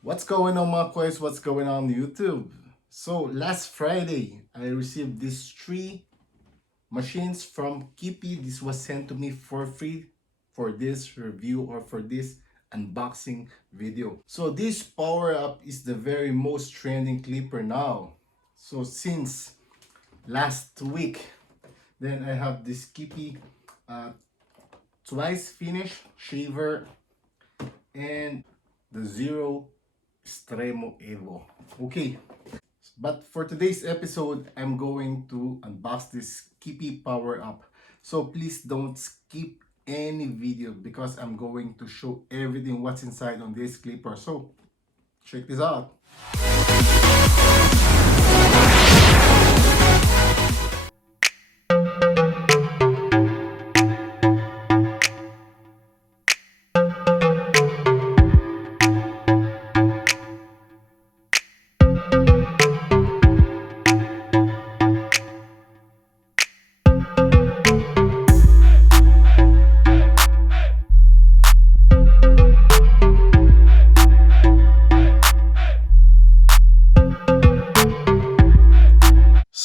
What's going on, mga boys? What's going on YouTube? So last Friday, I received these three machines from Kiepe. This was sent to me for free for this review or for this unboxing video. So this power up is the very most trending clipper now. So since last week, then I have this Kiepe uh, twice finish shaver and the Zero Extremo Evo. Okay, but for today's episode, I'm going to unbox this Kiepe Power Up. So please don't skip any video because I'm going to show everything what's inside on this clipper. So check this out.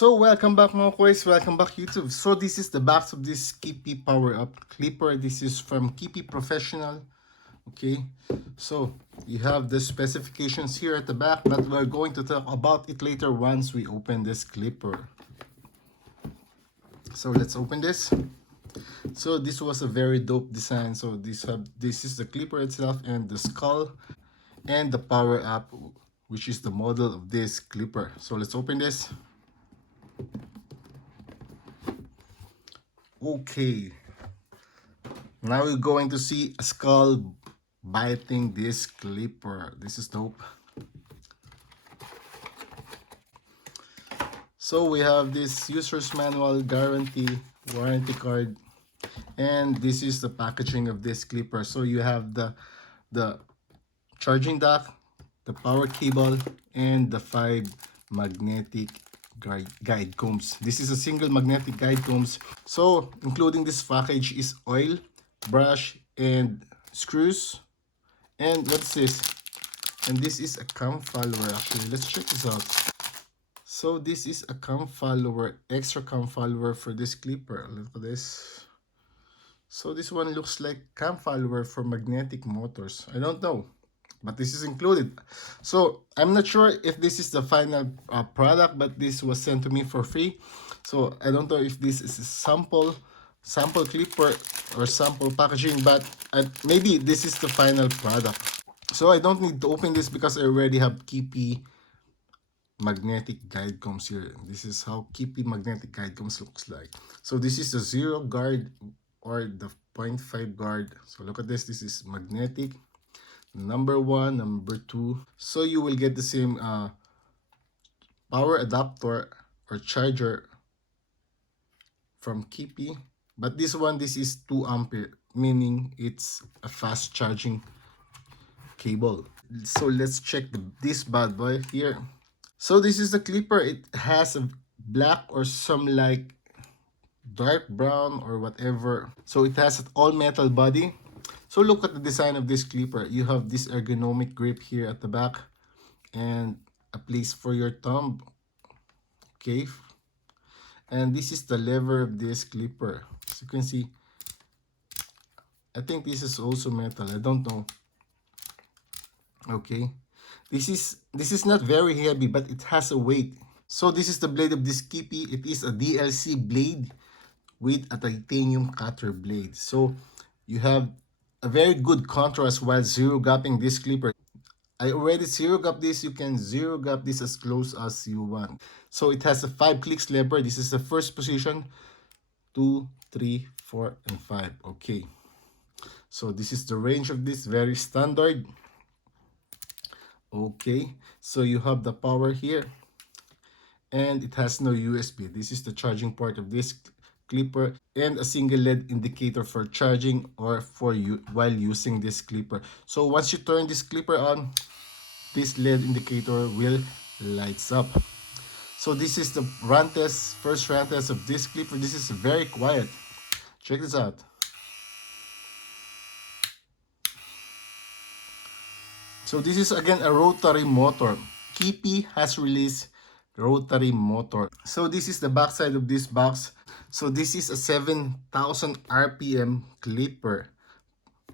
So welcome back, mga boys. Welcome back, YouTube. So this is the box of this Kiepe Power Up clipper. This is from Kiepe Professional. Okay, so you have the specifications here at the back, but we're going to talk about it later once we open this clipper. So let's open this. So this was a very dope design. So this is the clipper itself and the skull and the power up, which is the model of this clipper. So let's open this. Okay, now we're going to see a skull biting this clipper. This is dope. So we have this user's manual, guarantee, warranty card, and this is the packaging of this clipper. So you have the charging dock, the power cable, and the 5 magnetic guide combs. This is a single magnetic guide combs. So including this package is oil, brush, and screws. And what's this? And this is a cam follower. Actually, let's check this out. So this is a cam follower, extra cam follower for this clipper. Look at this. So this one looks like cam follower for magnetic motors. I don't know, but this is included. So I'm not sure if this is the final product, but this was sent to me for free. So I don't know if this is a sample clipper or sample packaging, but maybe this is the final product. So I don't need to open this because I already have Kiepe magnetic guide combs here. This is how Kiepe magnetic guide combs looks like. So this is the 0 guard or the 0.5 guard. So look at this. This is magnetic. Number 1, number 2. So you will get the same power adapter or charger from Kiepe. But this one, this is 2 ampere, meaning it's a fast charging cable. So let's check this bad boy here. So this is the clipper. It has a black or some like dark brown or whatever. So it has an all metal body. So look at the design of this clipper. You have this ergonomic grip here at the back and a place for your thumb. Okay. And this is the lever of this clipper. As you can see, I think this is also metal. I don't know. Okay. This is not very heavy, but it has a weight. So this is the blade of this Kiepe. It is a DLC blade with a titanium cutter blade. So you have a very good contrast while zero gapping this clipper. I already zero gap this. You can zero gap this as close as you want. So it has a 5 clicks lever. This is the first position. 2, 3, 4, and 5. Okay. So this is the range of this, very standard. Okay, so you have the power here and it has no USB. This is the charging port of this clipper and a single LED indicator for charging or for you while using this clipper. So once you turn this clipper on, this LED indicator will lights up. So this is the run test, first run test of this clipper. This is very quiet. Check this out. So this is again a rotary motor. Kiepe has released rotary motor. So this is the backside of this box. So this is a 7,000 RPM clipper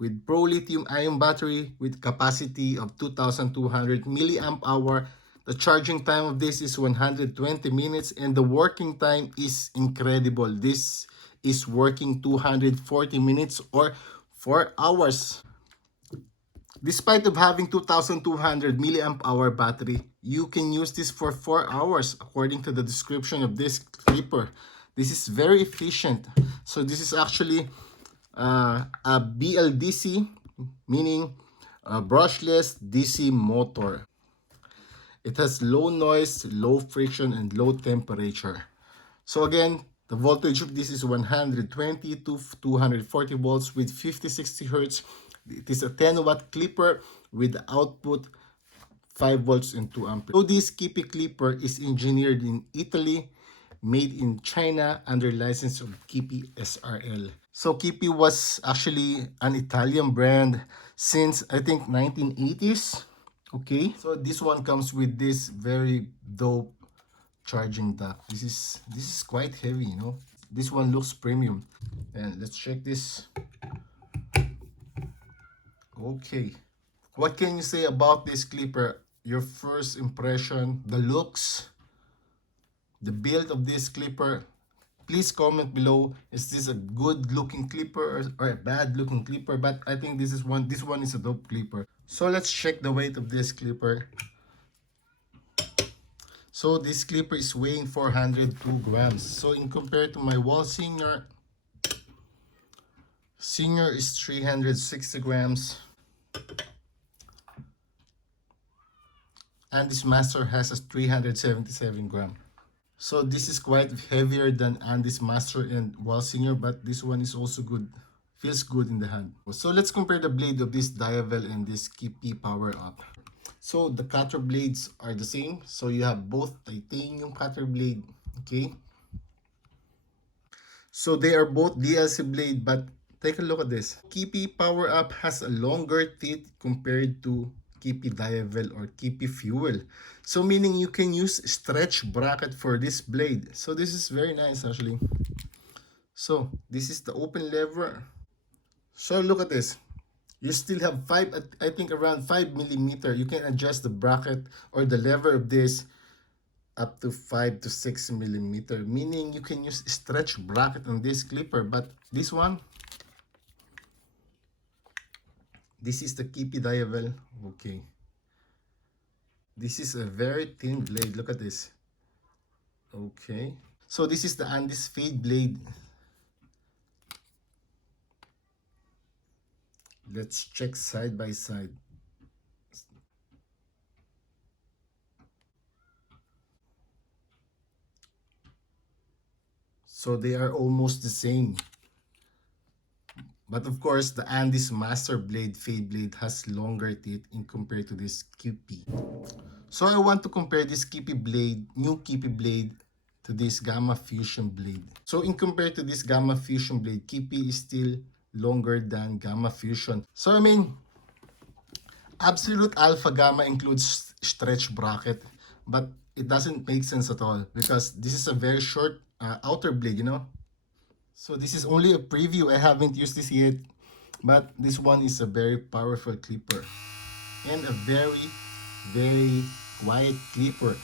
with pro lithium ion battery with capacity of 2,200 milliamp hour. The charging time of this is 120 minutes and the working time is incredible. This is working 240 minutes or 4 hours. Despite of having 2,200 milliamp hour battery, you can use this for 4 hours according to the description of this clipper. This is very efficient. So this is actually a BLDC, meaning a brushless DC motor. It has low noise, low friction, and low temperature. So again, the voltage of this is 120 to 240 volts with 50-60 hertz. It is a 10 watt clipper with output 5 volts and 2 amperes. So this Kiepe clipper is engineered in Italy, made in China under license of Kiepe SRL. So Kiepe was actually an Italian brand since I think 1980s. Okay, so this one comes with this very dope charging dock. This is quite heavy, you know. This one looks premium. And let's check this. Okay. What can you say about this clipper? Your first impression, the looks, the build of this clipper. Please comment below. Is this a good looking clipper or a bad looking clipper? But I think this one is a dope clipper. So let's check the weight of this clipper. So this clipper is weighing 402 grams. So in compared to my wall senior is 360 grams. And this master has a 377 gram. So this is quite heavier than Andy's master and wall senior, but this one is also good. Feels good in the hand. So let's compare the blade of this Diavel and this Kiepe Power Up. So the cutter blades are the same. So you have both titanium cutter blade. Okay. So they are both DLC blade, but take a look at this. Kiepe Power Up has a longer teeth compared to Kiepe Diavel or Kiepe Fuel. So meaning you can use stretch bracket for this blade. So this is very nice actually. So this is the open lever. So look at this. You still have I think around 5 millimeter. You can adjust the bracket or the lever of this up to 5 to 6 millimeter, meaning you can use stretch bracket on this clipper. But this one, this is the Kiepe Diavel. Okay, this is a very thin blade. Look at this. Okay, so this is the Andes fade blade. Let's check side by side. So they are almost the same. But of course, the Andes Master Blade Fade Blade has longer teeth in compared to this Kiepe. So I want to compare this Kiepe blade, new Kiepe blade, to this Gamma Fusion blade. So in compared to this Gamma Fusion blade, Kiepe is still longer than Gamma Fusion. So I mean, Absolute Alpha Gamma includes stretch bracket, but it doesn't make sense at all because this is a very short outer blade, you know. So this is only a preview. I haven't used this yet, but this one is a very powerful clipper and a very, very quiet clipper.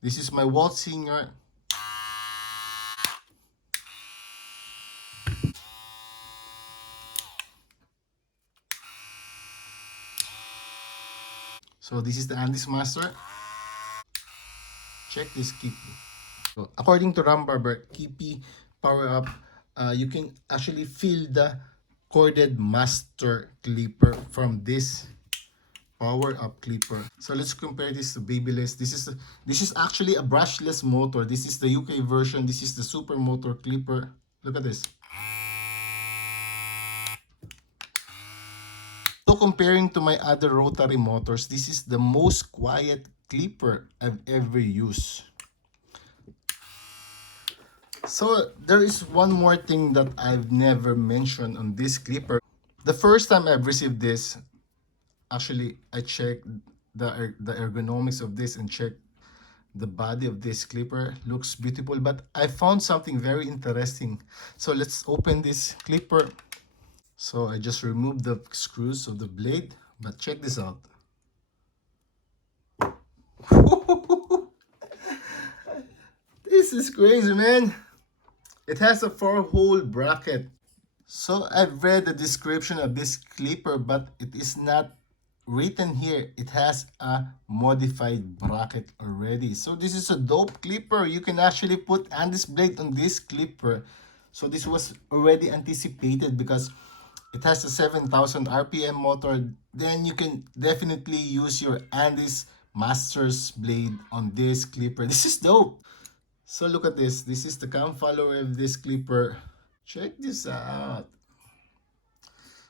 This is my wall senior. So this is the Andes Master. Check this Kiepe. So according to Rambarber, Kiepe Power Up, you can actually feel the corded master clipper from this Power Up clipper. So let's compare this to Babyless. This is actually a brushless motor. This is the UK version. This is the super motor clipper. Look at this. So comparing to my other rotary motors, this is the most quiet clipper I've ever used. So there is one more thing that I've never mentioned on this clipper. The first time I've received this, Actually, I checked the ergonomics of this and checked the body of this clipper. Looks beautiful, but I found something very interesting. So let's open this clipper. So I just removed the screws of the blade, but check this out. This is crazy, man. It has a 4-hole bracket. So I've read the description of this clipper, but it is not written here. It has a modified bracket already. So this is a dope clipper. You can actually put Andy's blade on this clipper. So this was already anticipated because it has a 7,000 RPM motor. Then you can definitely use your Andy's Master's blade on this clipper. This is dope. So look at this. This is the cam follower of this clipper. Check this out.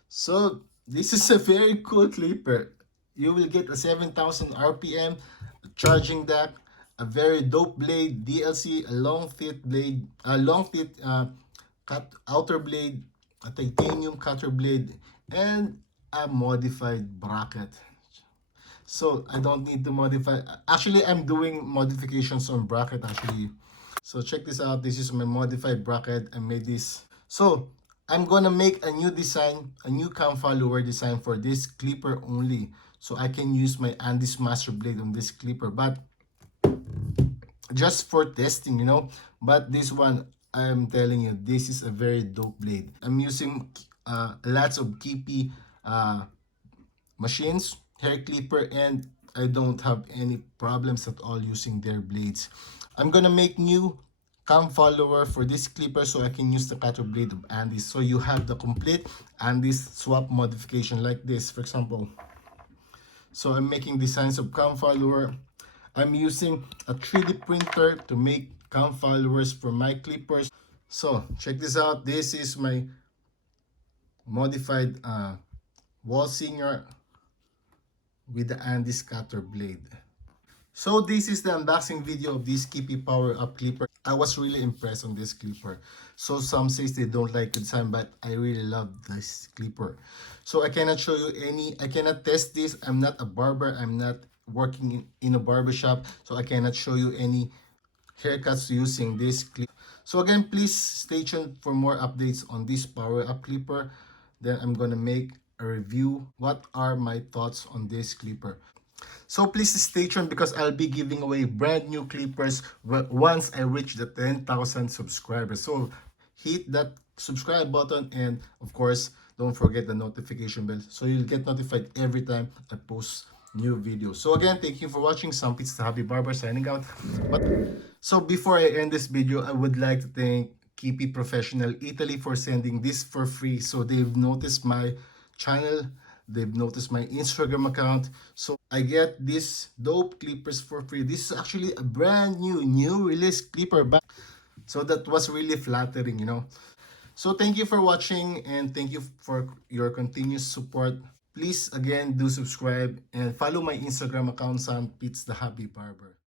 So this is a very cool clipper. You will get a 7,000 RPM, a charging deck, a very dope blade, DLC, a long teeth blade, a long teeth outer blade, a titanium cutter blade, and a modified bracket. So I don't need to modify. Actually, I'm doing modifications on bracket actually. So check this out. This is my modified bracket. I made this. So I'm gonna make a new design, a new cam follower design for this clipper only. So I can use my Andy's Master Blade on this clipper, but just for testing, you know. But this one, I'm telling you, this is a very dope blade. I'm using lots of Kiepe machines, hair clipper, and I don't have any problems at all using their blades. I'm gonna make new cam follower for this clipper so I can use the cutter blade of Andy's. So you have the complete Andy's swap modification like this, for example. So I'm making designs of cam follower. I'm using a 3D printer to make cam followers for my clippers. So check this out. This is my modified wall singer with the Andy's cutter blade. So this is the unboxing video of this Kiepe Power Up Clipper. I was really impressed on this clipper. So some says they don't like the design, but I really love this clipper. So I cannot show you any, I cannot test this. I'm not a barber. I'm not working in a barber shop. So I cannot show you any haircuts using this clip. So again, please stay tuned for more updates on this Power Up Clipper. Then I'm gonna make a review. What are my thoughts on this clipper? So please stay tuned because I'll be giving away brand new clippers once I reach the 10,000 subscribers. So hit that subscribe button and of course don't forget the notification bell so you'll get notified every time I post new videos. So again, thank you for watching. Some Pizza Happy Barber signing out. But so before I end this video, I would like to thank Kiepe Professional Italy for sending this for free. So they've noticed my channel, they've noticed my Instagram account. So I get these dope clippers for free. This is actually a brand new release clipper back. So that was really flattering, you know. So thank you for watching and thank you for your continuous support. Please again do subscribe and follow my Instagram account, Sam Pits the Happy Barber.